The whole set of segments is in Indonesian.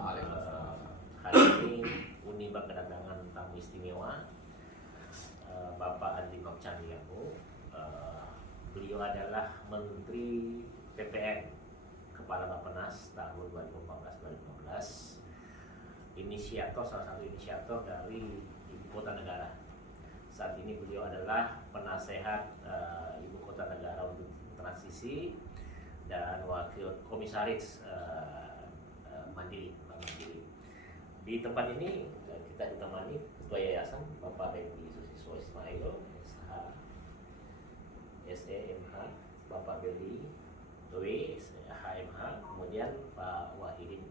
Hari ini Uniba kedatangan tamu istimewa, Bapak Andi Nokcandrianu. Beliau adalah Menteri PPN, Kepala Bappenas tahun 2014-2015, salah satu inisiator dari Ibu Kota Negara. Saat ini beliau adalah penasehat Ibu Kota Negara untuk transisi dan wakil komisaris Mandiri. Di tempat ini kita ditemani Ketua Yayasan Bapak Randy Susiswo Ismail, SEMH, Bapak Beli W, HMH, kemudian Pak Wahidin.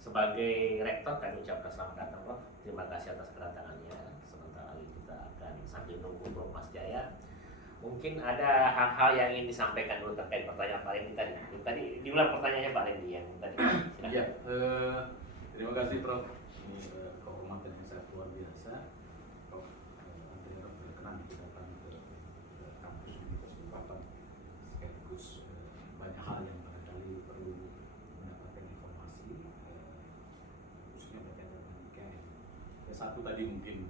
Sebagai rektor kami ucapkan selamat datang, Prof. Terima kasih atas kedatangannya. Sementara kita akan sambil nunggu Prof. Mas Jaya. Mungkin ada hal-hal yang ingin disampaikan dulu terkait pertanyaan Pak Randy tadi. Tadi diulang pertanyaannya Pak Randy yang tadi. Ya, terima kasih Prof. Ini kehormatan yang sangat luar biasa. Prof. Antara berkenan datang ke kampus Universitas Bapak, sekaligus banyak hal yang barangkali perlu mendapatkan informasi, khususnya berkaitan dengan IKN. Satu tadi mungkin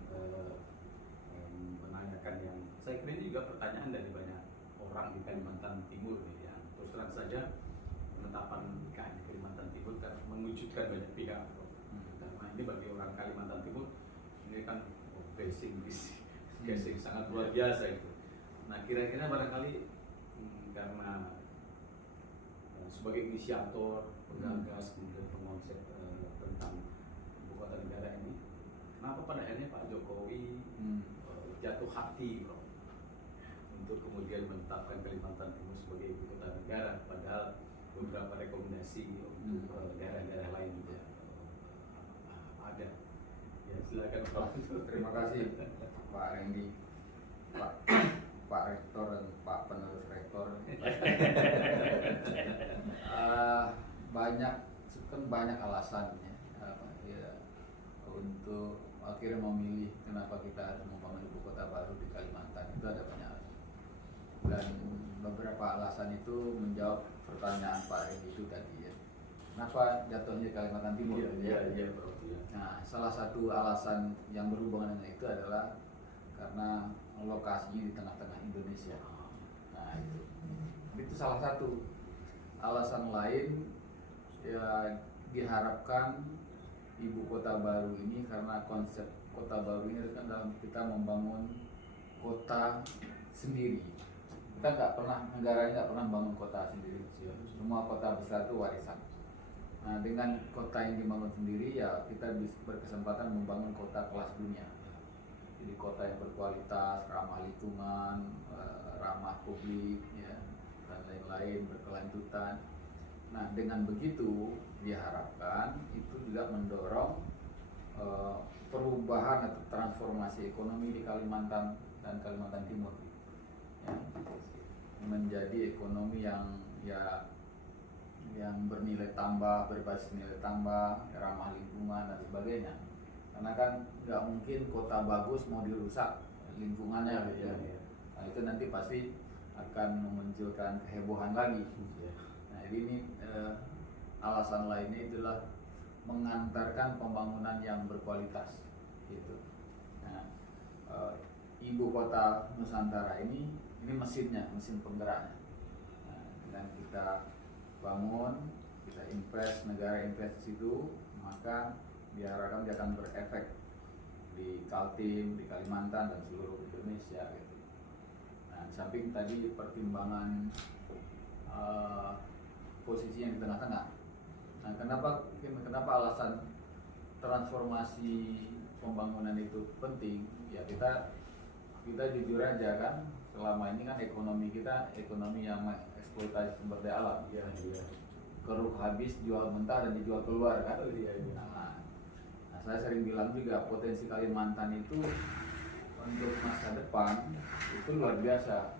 menanyakan yang saya kira ini juga pertanyaan dari banyak orang di Kalimantan Timur ya. Terus terang saja penetapan IKN di Kalimantan Timur kan mengejutkan banyak pihak. Karena ini bagi orang Kalimantan Timur ini kan blessing sangat luar biasa itu. Nah kira-kira barangkali karena sebagai inisiator, penggagas, kemudian pengonsep tentang ibu kota negara ini, kenapa pada akhirnya Pak Jokowi jatuh hati, Bro, untuk kemudian menetapkan Kalimantan Timur sebagai ibu kota negara, padahal beberapa rekomendasi untuk daerah-daerah lain juga ada. Ya silakan Pak. Terima kasih Pak Randy, Pak Rektor dan Pak penerus Rektor. banyak alasannya ya, untuk akhirnya memilih kenapa kita harus membangun ibu kota baru di Kalimantan. Itu ada banyak alasan. Dan beberapa alasan itu menjawab pertanyaan Pak Randy itu tadi ya. Kenapa jatuhnya Kalimantan Timur? Iya. Nah, salah satu alasan yang berhubungan dengan itu adalah karena lokasinya di tengah-tengah Indonesia. Nah, itu salah satu. Alasan lain ya, diharapkan ibu kota baru ini, karena konsep kota baru ini kan dalam kita membangun kota sendiri. Kita negara ini nggak pernah membangun kota sendiri. Semua kota besar itu warisan. Nah, dengan kota yang dibangun sendiri ya kita bisa berkesempatan membangun kota kelas dunia. Jadi kota yang berkualitas, ramah lingkungan, ramah publik, ya, dan lain-lain, berkelanjutan. Nah, dengan begitu diharapkan itu juga mendorong perubahan atau transformasi ekonomi di Kalimantan dan Kalimantan Timur, ya, menjadi ekonomi yang bernilai tambah, berbasis nilai tambah, ramah lingkungan dan sebagainya. Karena kan nggak mungkin kota bagus mau dirusak lingkungannya, gitu. Nah, itu nanti pasti akan memunculkan kehebohan lagi. Nah, ini alasan lainnya adalah mengantarkan pembangunan yang berkualitas, gitu. Nah, ibu kota Nusantara ini mesin penggeraknya. Nah, dengan kita bangun, kita invest, negara invest di situ, maka diharapkan dia akan berefek di Kaltim, di Kalimantan dan seluruh Indonesia, gitu. Nah, di samping tadi pertimbangan posisi yang di tengah-tengah. Nah, kenapa alasan transformasi pembangunan itu penting? Ya kita jujur aja kan, selama ini kan ekonomi kita ekonomi yang eksploitasi sumber daya alam. Iya. Keruk habis, jual mentah dan dijual keluar kan. Iya. Nah, saya sering bilang juga potensi Kalimantan itu untuk masa depan itu luar biasa.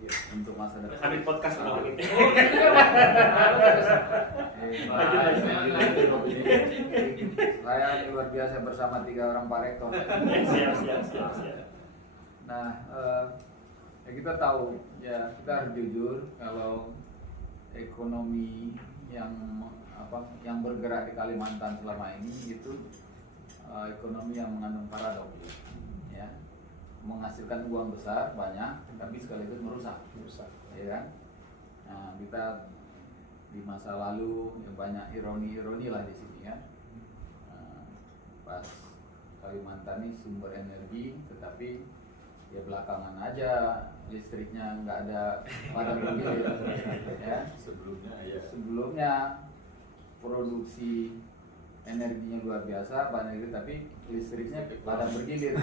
Ya, untuk masa depan. Sambil podcast kalau gitu. Saya luar biasa bersama 3 orang Pak Rektor. Siap. Nah, ya kita tahu ya, kita harus jujur kalau ekonomi yang yang bergerak di Kalimantan selama ini itu ekonomi yang mengandung paradoks, ya, menghasilkan uang besar banyak, tapi sekaligus merusak, ya kan? Nah, kita di masa lalu ya banyak ironi lah di sini kan. Pas Kalimantan ini sumber energi, tetapi ya belakangan aja listriknya nggak ada pada bergilir, ya. Sebelumnya produksi energinya luar biasa, banyak, tapi listriknya pada bergilir.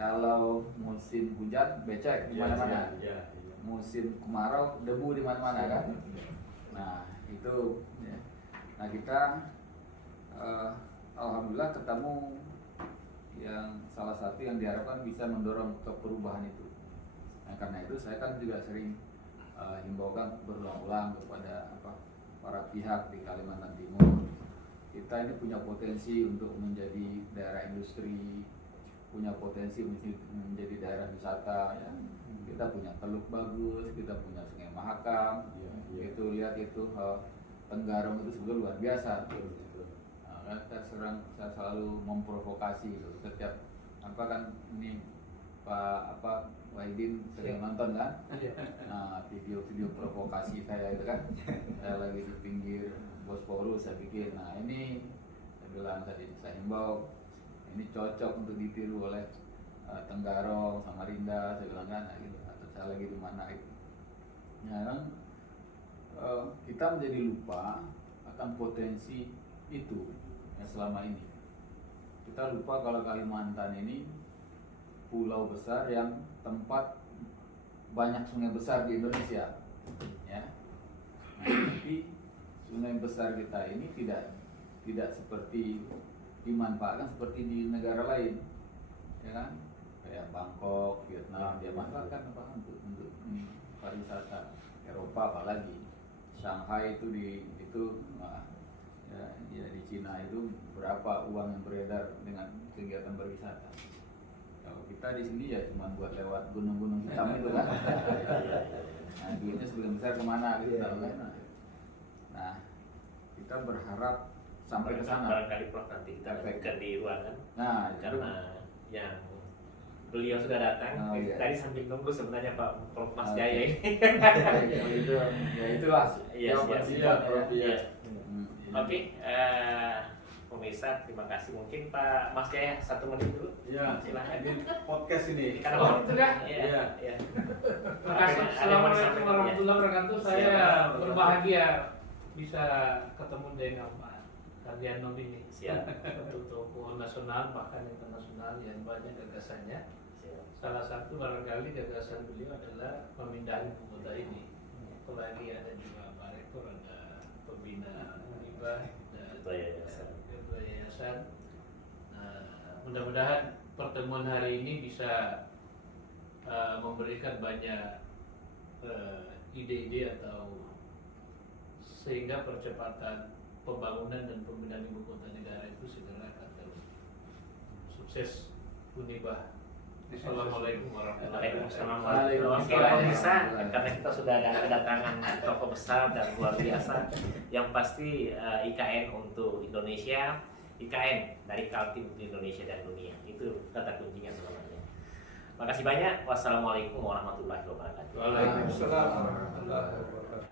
Kalau musim hujan becek di mana-mana, musim kemarau debu di mana-mana kan. Nah itu, ya. Nah kita alhamdulillah ketemu yang salah satu yang diharapkan bisa mendorong ke perubahan itu. Nah, karena itu saya kan juga sering himbaukan berulang-ulang kepada para pihak di Kalimantan Timur. Kita ini punya potensi untuk menjadi daerah industri, punya potensi menjadi daerah wisata, ya. Kita punya teluk bagus, kita punya Sungai Mahakam, itu lihat itu Tenggarong itu sebetulnya luar biasa. Saya selalu memprovokasi gitu. Setiap kan ini Pak Wahidin sering nonton kan? Nah, video-video provokasi saya itu kan, saya lagi di pinggir Bosporus saya bikin. Nah ini saya bilang, saya himbau, ini cocok untuk ditiru oleh Tenggarong, Samarinda, saya bilang kan, nah, gitu. Atau saya lagi di mana itu. Ya kan, kita menjadi lupa akan potensi itu. Selama ini kita lupa kalau Kalimantan ini pulau besar yang tempat banyak sungai besar di Indonesia, ya. Nah, tapi sungai besar kita ini tidak seperti dimanfaatkan seperti di negara lain, ya kan, kayak Bangkok, Vietnam, dia manfaatkan untuk pariwisata. Eropa apalagi Shanghai itu ya di Cina itu berapa uang yang beredar dengan kegiatan berwisata. Kalau kita di sini ya cuma buat lewat gunung-gunung hitam itu kan. Nah duitnya sebagian besar kemana gitu kan. Nah kita berharap sampai ke sana. Barangkali Prof nanti kita lanjutkan di ruangan. Nah karena yang beliau sudah datang. Iya. Tadi sambil nunggu sebenarnya Pak Prof Mas Jaya ini. Itu ya itulah. Iya. Oke, pemirsa, terima kasih. Mungkin Pak Mas Jaya 1 menit dulu. Ya, silakan. Di podcast ini. Karena itu kan? Iya. Terima kasih. Assalamualaikum warahmatullahi wabarakatuh. Saya berbahagia bisa ketemu dengan Pak Hardiano ini. Siap. Untuk tokoh nasional bahkan internasional yang banyak gagasannya. Salah satu barangkali gagasan beliau adalah pemindahan ibu kota ini. Apalagi ada juga Pak Rektor, ada pembina dan ketua yayasan. Mudah-mudahan pertemuan hari ini bisa memberikan banyak ide-ide atau sehingga percepatan pembangunan dan pemindahan ibu kota negara itu segera akan terus sukses Unibah. Assalamualaikum warahmatullahi wabarakatuh. Oke pemirsa, karena kita sudah ada kedatangan tokoh besar dan luar biasa, yang pasti IKN untuk Indonesia, IKN dari Kaltim untuk Indonesia dan dunia, itu kata kuncinya sebenarnya. Makasih banyak. Wassalamualaikum warahmatullahi wabarakatuh. Waalaikumsalam warahmatullahi wabarakatuh.